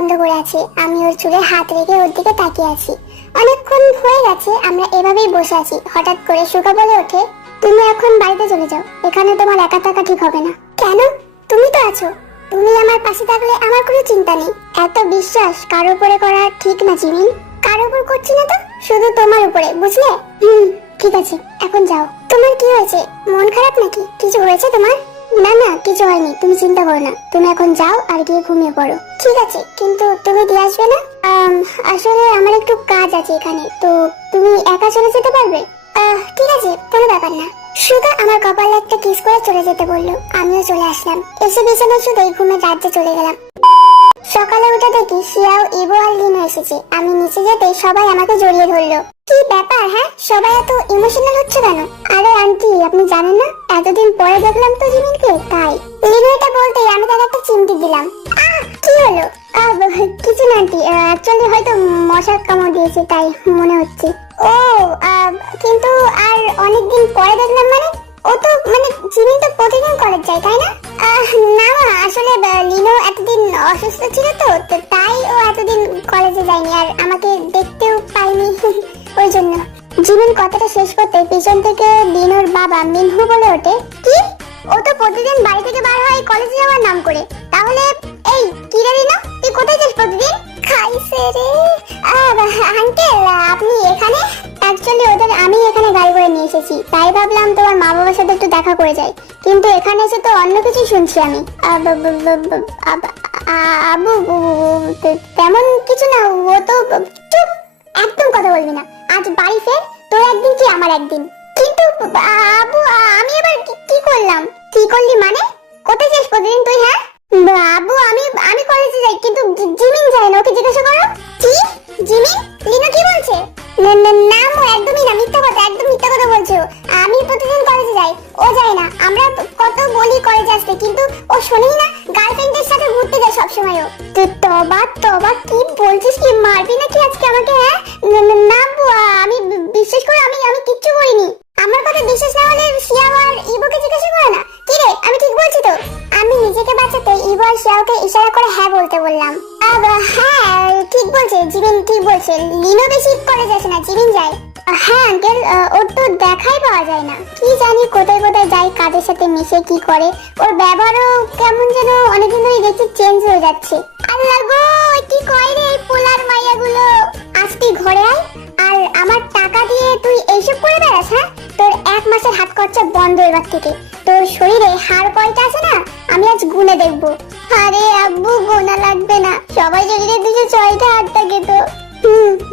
বন্ধ করে আছে। আমি ওর চুলে হাত রেখে ওর দিকে তাকিয়ে আছি। অনেকক্ষণ হয়ে গেছে আমরা এভাবেই বসে আছি। হঠাৎ করে সুগা বলে ওঠে, তুমি এখন বাড়িতে চলে যাও, এখানে তোমার একা থাকা ঠিক হবে না। কেন? তুমি তো আছো, তুমি আমার পাশে থাকলে আমার কোনো চিন্তা নেই। এত বিশ্বাস কারোর উপরে করা ঠিক না জিমিন। কারোর উপর করছি না তো, শুধু তোমার উপরে, বুঝলে? ঠিক আছে, এখন যাও। তোমার কি হয়েছে? মন খারাপ নাকি? কিছু হয়েছে তোমার? না না, কিছু হয়নি, তুমি চিন্তা করো না। তুমি এখন যাও আর গিয়ে ঘুমিয়ে পড়ো। ঠিক আছে, কিন্তু তুমি দিয়ে আসবে না? আসলে আমার একটু কাজ আছে এখানে, তো তুমি একা চলে যেতে পারবে? ঠিক আছে, কোনো ব্যাপার না। সুগা আমার কপালে একটা কিস করে চলে যেতে বললো। আমিও চলে আসলাম। এসে বিছানায় শুধুই ঘুমের রাজ্যে চলে গেলাম। সকালে উঠে দেখি শিয়াও, ইবো আর লিনো এসেছে। আমি নিচে যেতে সবাই আমাকে জড়িয়ে ধরলো। কি ব্যাপার? হ্যাঁ, সবাই এত ইমোশনাল হচ্ছে কেন? আরে আন্টি, আপনি জানেন না, এতদিন পরে দেখলাম তো জিমিনকে, তাই। লিনো এটা বলতেই আমি তাকে একটা চিমটি দিলাম। কি হলো? কিছু না আন্টি, অ্যাকচুয়ালি হয়তো মশা কামড় দিয়েছে, তাই মনে হচ্ছে। ও, কিন্তু আর অনেকদিন পরে দেখলাম মানে? ও তো মানে জিমিন তো প্রতিদিন কলেজ যায়, তাই না? না আসলে লিনো এতদিন অসুস্থ ছিল তো, তাই ও এতদিন কলেজে যায়নি আর আমাকে দেখতেও পাইনি ওই জন্য। জিমিন কথাটা শেষ করতে পিছন থেকে লিনোর বাবা মিনহু বলে ওঠে, কি? ও তো প্রতিদিন বাড়ি থেকে বার হয় কলেজে যাওয়ার নাম করে। তাহলে এই কি রে লিনো, তুই কোথায় যাস প্রতিদিন? খাইছে রে। আঙ্কেল, আপনি এখানে? অ্যাকচুয়ালি ওদের আমি এখানে গাড়ি করে নিয়ে এসেছি, তাই ভাবলাম তোমার মা বাবার সাথে একটু দেখা করে যাই। কিন্তু এখানে এসে তো অন্য কিছু শুনছি আমি। আবু, তেমন কিছু না। ও তো চুপ, একদম কথা বলবি না। আজ বাড়ি ফের, তোর একদিন কি আমার একদিন। কিন্তু আবু, আমি এবার কি করলাম? কি করলি মানে? কোথায় যাস প্রতিদিন তুই? হ্যাঁ আবু, আমি কলেজে যাই, কিন্তু জিমিন যায় না, ওকে জিজ্ঞাসা করো। কি? জিমিন? লিনো কি বলছে? না মো, একদমই না, মিথ্যা কথা, একদম মিথ্যা কথা বলছো। আমি প্রতিদিন কলেজে যাই, ও যায় না। আমরা কত বলি কলেজে আসতে, কিন্তু ও শোনেই না। গার্লফ্রেন্ডের সাথে ঘুরতে যায় সবসময় ও। তবা তবা, কি বলছিস? কি মারবি নাকি আজকে আমাকে? হ্যাঁ না বুয়া, আমি বিশ্বাস করে আমি কিচ্ছু করিনি। আমার কথা বিশ্বাস না হলে শিয়া আর ইবোকে জিজ্ঞাসা করে না। কি রে, আমি ঠিক বলছি তো? আমি নিজেকে বাঁচাতে ইবো আর শিয়াওকে ইশারা করে হ্যাঁ বলতে বললাম। হ্যাঁ ঠিক বলছে জিমিন, ঠিক বলছে। লিনো বেশি কলেজ আসে না, জিমিন যায়। হ্যাঁ আঙ্কেল, ওর তো দেখাই পাওয়া যায় না। কি জানি কোথায় কোথায় যায়, কাদের সাথে মিশে কি করে। ওর ব্যবহারও কেমন যেন অনেকদিন ধরে দেখছি চেঞ্জ হয়ে যাচ্ছে। আল্লাহ গো, কি কয় রে এই পোলার মাইয়াগুলো। আজ তুই ঘরে আয়, আর আমার টাকা দিয়ে তুই এইসব করে বেড়াস? হ্যাঁ, তোর এক মাসের হাত খরচা বন্ধ এবার থেকে। তোর শরীরে হাড় কয়টা আছে না, আমি আজ গুনে দেখবো। আরে আব্বু, গোনা লাগবে না, সবাই শরীরে 206টা হাত থাকে তো।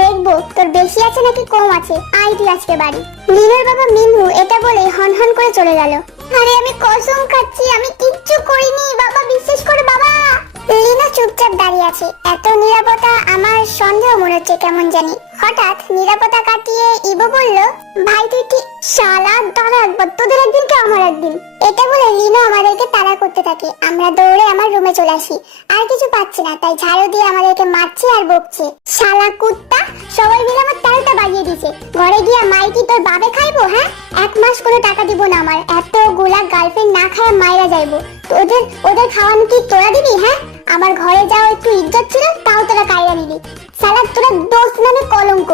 দেখবো তোর বেশি আছে নাকি কম আছে। আই তুই আজকে বাড়ি। লিনোর বাবা মিনহু এটা বলে হন হন করে চলে গেল। আরে আমি কসম খাচ্ছি, আমি কিচ্ছু করিনি বাবা, বিশ্বাস করে বাবা। লিনো চুপচাপ দাঁড়িয়ে আছে। এত নিরাপত্তা আমার সন্দেহ মনে হচ্ছে কেমন জানি। হঠাৎ নিরাপত্তা কাটিয়ে ইবো বলল, ভাই তুই কি? শালা দাঁড়া একবার, তোদের একদিন কি আমার একদিন। এটা বলে লিনো আমাদেরকে তাড়া করতে থাকে। আমরা দৌড়ে আমার রুমে চলে আসি। আর কিছু পাচ্ছি না, তাই ঝাড়ু দিয়ে আমাদেরকে মারছে আর বকছে। শালা কুত্তা, সবাই মিলে আমার তেলটা বাজিয়ে দিছে। ঘরে গিয়ে মাইকি তোর বাবে খাইবো? হ্যাঁ, এক মাস কোনো টাকা দিব না আমার। এত গোলা গার্লফ্রেন্ড না খায় মাইরা যাইবো। ওদের খাওয়ানো কি তোরা দিবি? হ্যাঁ, আমার ঘরে যাও একটু ইজ্জত ছিল, তাও তোরা কাইরা নিবি। শালা তোরা দোস্ত নামে কলঙ্ক।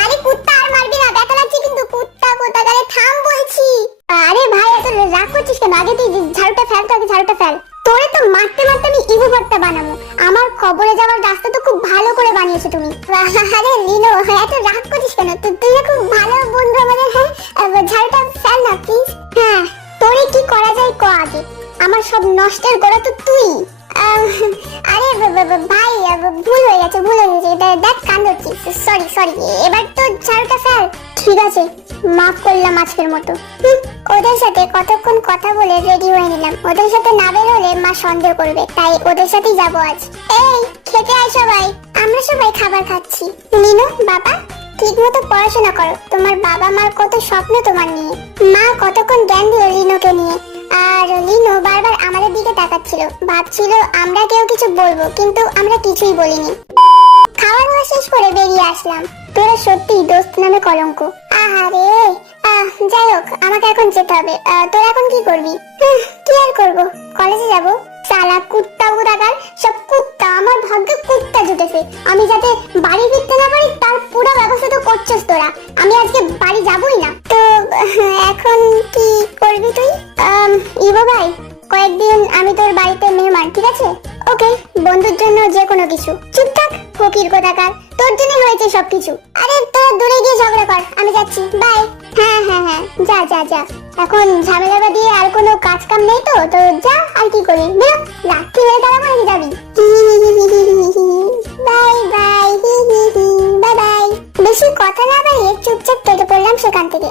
আরে কুত্তা, আর মারবি না, ব্যথা লাগছে কিন্তু। কুত্তা কোথাকারে, থাম বলছি। আরে ভাই, এত রাগ করছিস কেন? আগে তুই ঝাড়ুটা ফেল, তো আগে ঝাড়ুটা ফেল। তোরে তো মারতে মারতে আমি ইবো ভর্তা বানাবো। আমার খবরে যাওয়ার রাস্তা তো খুব ভালো করে বানিয়েছো তুমি। আরে লিনো, এত রাগ করছিস কেন? তুই খুব ভালো বন্ধু আমাদের। হ্যাঁ, ঝাড়ুটা ফেল না প্লিজ। হ্যাঁ, তোরে কি করা যায় ক আগে। আমার সব নষ্টের গোড়া তো তুই। আরে ভাই, ভুল হয়ে গেছে, দেখ কান ধরছিস। সরি, এবার তো ঝাড়ুটা ফেল। ঠিক আছে, মাফ করলাম আজকের মতো। ওদের সাথে কতক্ষণ কথা বলে রেডি হয়ে নিলাম। ওদের সাথে না বের হলে মা সন্দেহ করবে, তাই ওদের সাথেই যাবো আজ। এই খেতে আয় সবাই। আমরা সবাই খাবার খাচ্ছি। লিনো বাবা, ঠিক মতো পড়াশোনা করো। তোমার বাবা মার কত স্বপ্ন তোমার নিয়ে। মা কতক্ষণ জ্ঞান দিল লিনোকে নিয়ে। আর লিনো বারবার আমাদের দিকে তাকাচ্ছিল, ভাবছিল আমরা কেউ কিছু বলবো, কিন্তু আমরা কিছুই বলিনি। খাওয়া দাওয়া শেষ করে বেরিয়ে আসলাম। তোরা সত্যিই দোস্ত নামে কলঙ্ক। আহারে, যাই হোক, আমাকে এখন যেতে হবে। তোরা এখন কি করবি? কি আর করবো, কলেজে যাবো। শালা কুত্তা কোথাকার, সব কুত্তা আমার ভাগ্যে কুত্তা জুটেছে। আমি যাতে বাড়ি ফিরতে না পারি তার পুরো ব্যবস্থা তো করছিস তোরা। আমি আজকে বাড়ি যাবই না। তো এখন কি করবি তুই? ইভো ভাই, কয়েকদিন আমি তোর বাড়িতে মেহমান, ঠিক আছে? ওকে, বন্ধুর জন্য যে কোনো কিছু। চুপ থাক ফকির কোথাকার, তোর জন্য হয়েছে সবকিছু। আরে তোরা দূরে গিয়ে ঝগড়া কর, আমি যাচ্ছি, বাই। হ্যাঁ হ্যাঁ হ্যাঁ, যা যা যা। এখন ঝামেলা দিয়ে আর কোনো কাজ কাম নেই তো, তো যা, আর কি করবি? বেরো, লাঠি হয়ে দাঁড়া করে যাবি। Bye bye, bye bye. বেশি কথা না বাড়িয়ে চুপচাপ কেটে পড়লাম সেখান থেকে।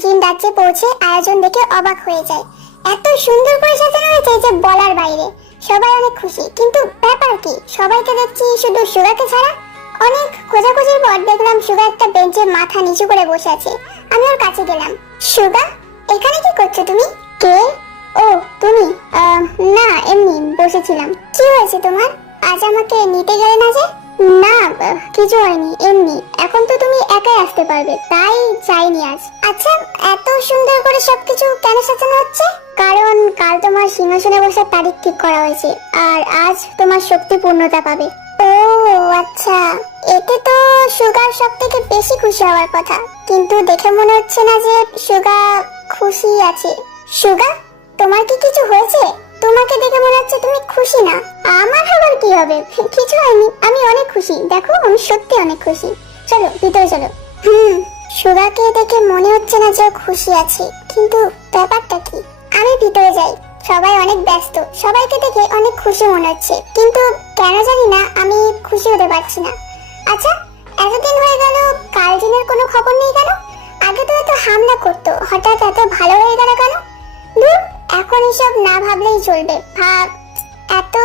জিম রাজ্যে পৌঁছে আয়োজন দেখে অবাক হয়ে যায়। এত সুন্দর করে সাজানো হয়েছে যে বলার বাইরে। সবাই অনেক খুশি, কিন্তু ব্যাপার কি, সবাইকে দেখছি শুধু সুগাকে ছাড়া। অনেক খোঁজাখুঁজির পর দেখলাম সুগা একটা বেঞ্চে মাথা নিচু করে বসে আছে। আমি ওর কাছে গেলাম। সুগা, এখানে কি করছো তুমি? কে? ও তুমি? না, এমনি বসেছিলাম। কি হয়েছে তোমার? আজ আমাকে নিতে গেলে না যে? না, কিছু হয়নি, এমনি। এখন তো তুমি একাই আসতে পারবে, তাই চাইনি আজ। আচ্ছা, এত সুন্দর করে সবকিছু কেন সাজানো হচ্ছে? কারণ কাল তোমার সিংহাসনে বসার তারিখ ঠিক করা হয়েছে, আর আজ তোমার শক্তি পূর্ণতা পাবে। ও আচ্ছা, এতে তো সুগার সব থেকে বেশি খুশি হওয়ার কথা, কিন্তু দেখে মনে হচ্ছে না যে সুগা খুশি আছে। সুগা, তোমার কি কিছু হয়েছে? তোমাকে দেখে মনে হচ্ছে তুমি খুশি না। আমার আবার কি হবে? কিছু হয়নি, আমি অনেক খুশি। দেখো, আমি সত্যি অনেক খুশি। চলো ভিতরে চলো। সুগাকে দেখে মনে হচ্ছে না যে খুশি আছে, কিন্তু ব্যাপারটা কি? আমি ভিতরে যাই। সবাই অনেক ব্যস্ত, সবাইকে দেখে অনেক খুশি মনে হচ্ছে, কিন্তু কেন জানি না আমি খুশি হতে পারছি না। আচ্ছা, এতদিন হয়ে গেল, কালজিনের কোনো খবর নেই কেন? আগে তো এত হামলা করতো, হঠাৎ এত ভালো হয়ে গেল কেন? দূর, এখন এসব না ভাবলেই চলবে। ভাব, এত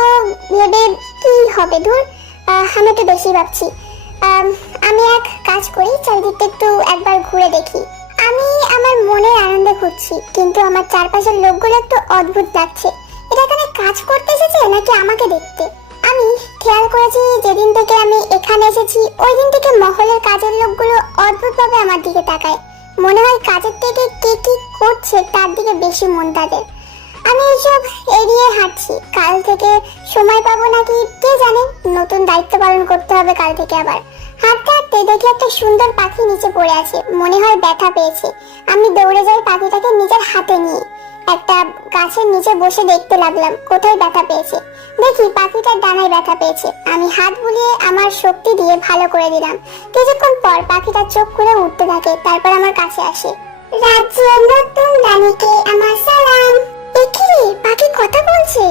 ভেবে কি হবে? দূর, আমি একটু বেশি ভাবছি। আমি এক কাজ করি, চারিদিকটা একটু একবার ঘুরে দেখি। আমি আমার মনের আনন্দে ঘুরছি, কিন্তু আমার চারপাশের লোকগুলো একটু অদ্ভুত লাগছে। এটা এখানে কাজ করতে এসেছে নাকি আমাকে দেখতে? আমি খেয়াল করেছি যেদিন থেকে আমি এখানে এসেছি ওই দিন থেকে মহলের কাজের লোকগুলো অদ্ভুতভাবে আমার দিকে তাকায়। মনে হয় কাজের থেকে কে কি করছে তার দিকে বেশি মন তাদের। আমি এইসব এড়িয়ে হাঁটছি। কাল থেকে সময় পাবো নাকি কে জানে। নতুন দায়িত্ব পালন করতে হবে কাল থেকে আবার। হাঁটতে হাঁটতে দেখি একটা সুন্দর পাখি নিচে পড়ে আছে, মনে হয় ব্যথা পেয়েছে। আমি দৌড়ে যাই পাখিটাকে নিজের হাতে নিয়ে একটা গাছের নিচে বসে দেখতে লাগলাম কোথায় ব্যথা পেয়েছে। দেখি পাখিটার ডানায় ব্যথা পেয়েছে। আমি হাত বুলিয়ে আমার শক্তি দিয়ে ভালো করে দিলাম। কিছুক্ষণ পর পাখিটার চোখ খুলে উঠতে থাকে, তারপর আমার কাছে আসে। রাজ্যের নতুন রানীকে আমার সালাম। দেখি পাখি কথা বলছে।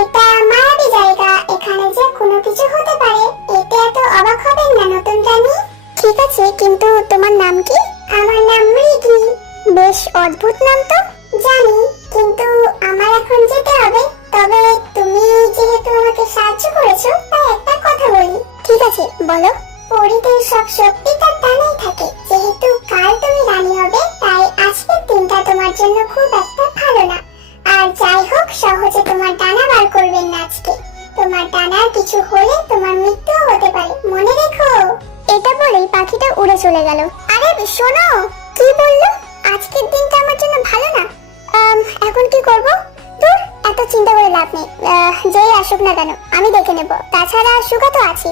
এটা মায়াবী জায়গা, এখানে যে কোনো কিছু হতে পারে। এতে এত অবাক হবেন না নতুন রানী। ঠিক আছে, কিন্তু তোমার নাম কি? আমার নাম মৃগী। বেশ অদ্ভুত নাম তো। জানি, কিন্তু আমার এখন যেতে হবে। তবে তুমি যেহেতু আমাকে সাহায্য করেছো, তাই একটা কথা বলি। ঠিক আছে, বলো। পরিদের সব শক্তি তার ডানায় থাকে। যেহেতু কাল তুমি রানী হবে, তাই আজকের দিনটা তোমার জন্য খুব একটা ভালো না। আর যাই হোক, সহজে তোমার ডানা বার করবেন না আজকে। তোমার ডানার কিছু হলে তোমার মৃত্যু হতে পারে, মনে রেখো। এটা বলেই পাখিটা উড়ে চলে গেল। আরে শোনো, কি বললো? আজকের দিনটা আমার জন্য ভালো না? এখন কি করব? দূর, এত চিন্তা করে লাভ নেই। যেই আসুক না কেন আমি দেখে নেব। তাছাড়া সুগা তো আছে,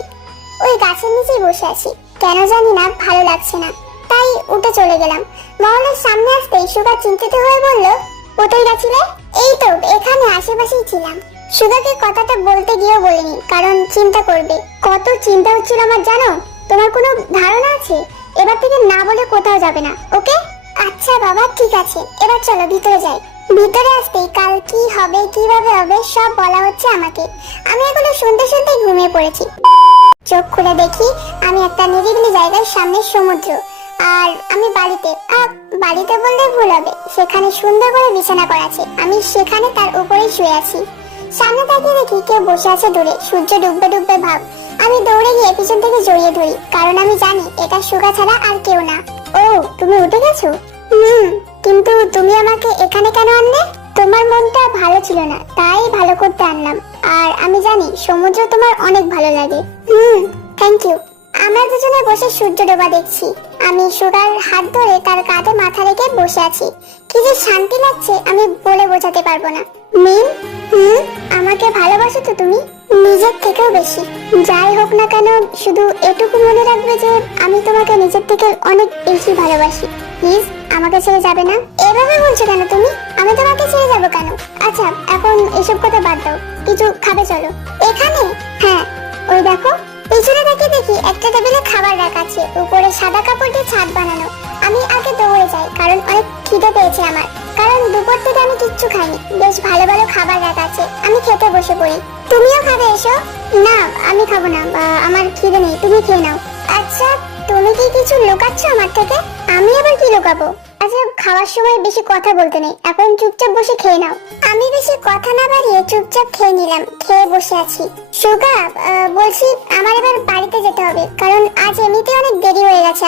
ওই গাছের নিচেই বসে আছি। কেন জানি না ভালো লাগছে না, তাই উঠে চলে গেলাম। মহলের সামনে আসতেই সুগা চিন্তিত হয়ে বলল, কোথায় গেছিলে? এই তো এখানে আশেপাশেই ছিলাম। সুগাকে কথাটা বলতে গিয়েও বলিনি, কারণ চিন্তা করবে। কত চিন্তা হচ্ছিল আমার জানো? তোমার কোনো ধারণা আছে? এবার থেকে না বলে কোথাও যাবে না, ওকে? আচ্ছা বাবা, ঠিক আছে। এবার চলো ভিতরে যাই। ভিতরে আসতেই কাল কি হবে, কিভাবে হবে সব বলা হচ্ছে আমাকে। আমি এগুলো শুনতে শুনতে ঘুমিয়ে পড়েছি। চোখ খুলে দেখি আমি একটা নিরিবিলি জায়গার সামনে সমুদ্র, আর আমি বাড়িতে বললে ভুল হবে। সেখানে সুন্দর করে বিছানা করা আছে, আমি সেখানে তার উপরেই শুয়ে আছি। সামনে তাকিয়ে দেখি কেউ বসে আছে দূরে, সূর্য ডুববে ডুববে ভাব। আমি দৌড়ে গিয়ে পিছন থেকে জড়িয়ে ধরি, কারণ আমি জানি এটা সুগা ছাড়া আর কেউ না। ও, তুমি উঠে গেছো? কিন্তু তুমি আমাকে এখানে কেন আনলে? তোমার মনটা ভালো ছিল না, তাই ভালো করতে আনলাম। আর আমি জানি সমুদ্র তোমার অনেক ভালো লাগে। Thank you. আমরা দুজনে বসে সূর্য ডোবা দেখছি। আমি সুগার হাত ধরে তার কাঁধে মাথা রেখে বসে আছি। কি যে শান্তি লাগছে আমি বলে বোঝাতে পারবো না। মিম, আমাকে ভালোবাসো তো তুমি, নিজের থেকেও বেশি। যাই হোক না কেন, শুধু এটুকু মনে রাখবে যে আমি তোমাকে নিজের থেকে অনেক বেশি ভালোবাসি। প্লিজ আমাকে ছেড়ে যাবে না। এভাবে বলছো কেন তুমি? আমি তোমাকে ছেড়ে যাবো কেন? আচ্ছা এখন এসব কথা বাদ দাও, কিছু খাবে চলো। এখানে? হ্যাঁ, ওই দেখো পিছনে দেখি একটা টেবিলে খাবার রাখা আছে, উপরে সাদা কাপড় দিয়ে ছাদ বানানো। আমি আগে দৌড়ে যাই কারণ অনেক খিদে পেয়েছে আমার, কারণ দুপুর থেকে আমি কিচ্ছু খাইনি। বেশ ভালো ভালো খাবার রাখা আছে, আমি খেতে বসে পড়ি। তুমিও খাবে এসো? না আমি খাবো না, আমার খিদে নেই, তুমি খেয়ে নাও। আচ্ছা তুমি কি কিছু লুকাচ্ছ আমার থেকে? আমি আবার কি লুকাবো? আচ্ছা খাওয়ার সময় বেশি কথা বলতে নেই, এখন চুপচাপ বসে খেয়ে নাও। আমি বেশি কথা না বাড়িয়ে চুপচাপ খেয়ে নিলাম, খেয়ে বসে আছি। সুগা, বলছি আমার এবার বাড়িতে যেতে হবে, কারণ আজ এমনিতে অনেক দেরি হয়ে গেছে।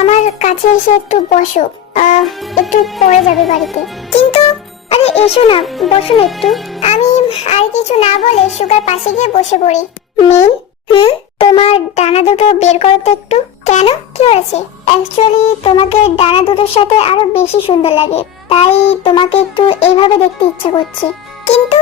আমার কাছে এসে একটু বসো, একটু পরে যাবে বাড়িতে। কিন্তু আরে এসো না, বসো না একটু। আমি আর কিছু না বলে সুগার পাশে গিয়ে বসে পড়ি। মিন, তোমার ডানা দুটো বের করো তো একটু। কেন, কি হয়েছে? অ্যাকচুয়ালি তোমাকে ডানা দুটোর সাথে আরো বেশি সুন্দর লাগে, তাই তোমাকে একটু এইভাবে দেখতে ইচ্ছা করছে। কিন্তু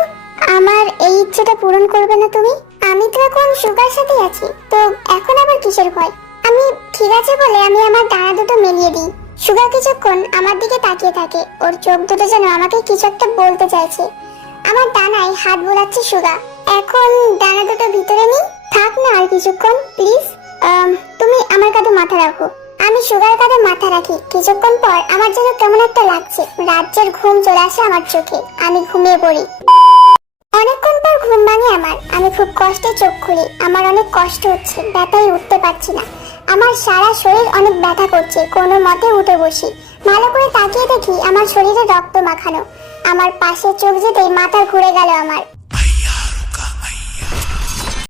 আমার এই ইচ্ছেটা পূরণ করবে না তুমি? আমি তো এখন সুগার সাথে আছি, তো এখন আবার কিসের ভয়? আমি ঠিক আছে বলে আমি আমার ডানা দুটো মেলিয়ে দিই। সুগা কিছুক্ষণ আমার দিকে তাকিয়ে থাকে, ওর চোখ দুটো যেন আমাকে কিছু একটা বলতে চাইছে। আমার ডানায় হাত বোলাচ্ছে সুগা। এখন ডানা দুটো ভিতরে নি, থাক না আর কিছুক্ষণ প্লিজ। তুমি আমার কাঁধে মাথা রাখো। আমি সুগার কাঁধে মাথা রাখি। কিছুক্ষণ পর আমার যেন কেমন একটা লাগছে, রাজ্যের ঘুম চলে আসে আমার চোখে। আমি ঘুমিয়ে পড়ি। অনেকক্ষণ পর ঘুম ভাঙে আমার। আমি খুব কষ্টে চোখ খুলি। আমার অনেক কষ্ট হচ্ছে, ব্যথায় উঠতে পারছি না। আমার সারা শরীর অনেক ব্যথা করছে। কোনো মতে উঠে বসি। ভালো করে তাকিয়ে দেখি আমার শরীরে রক্ত মাখানো। আমার পাশে চোখ যেতেই মাথা ঘুরে গেল আমার।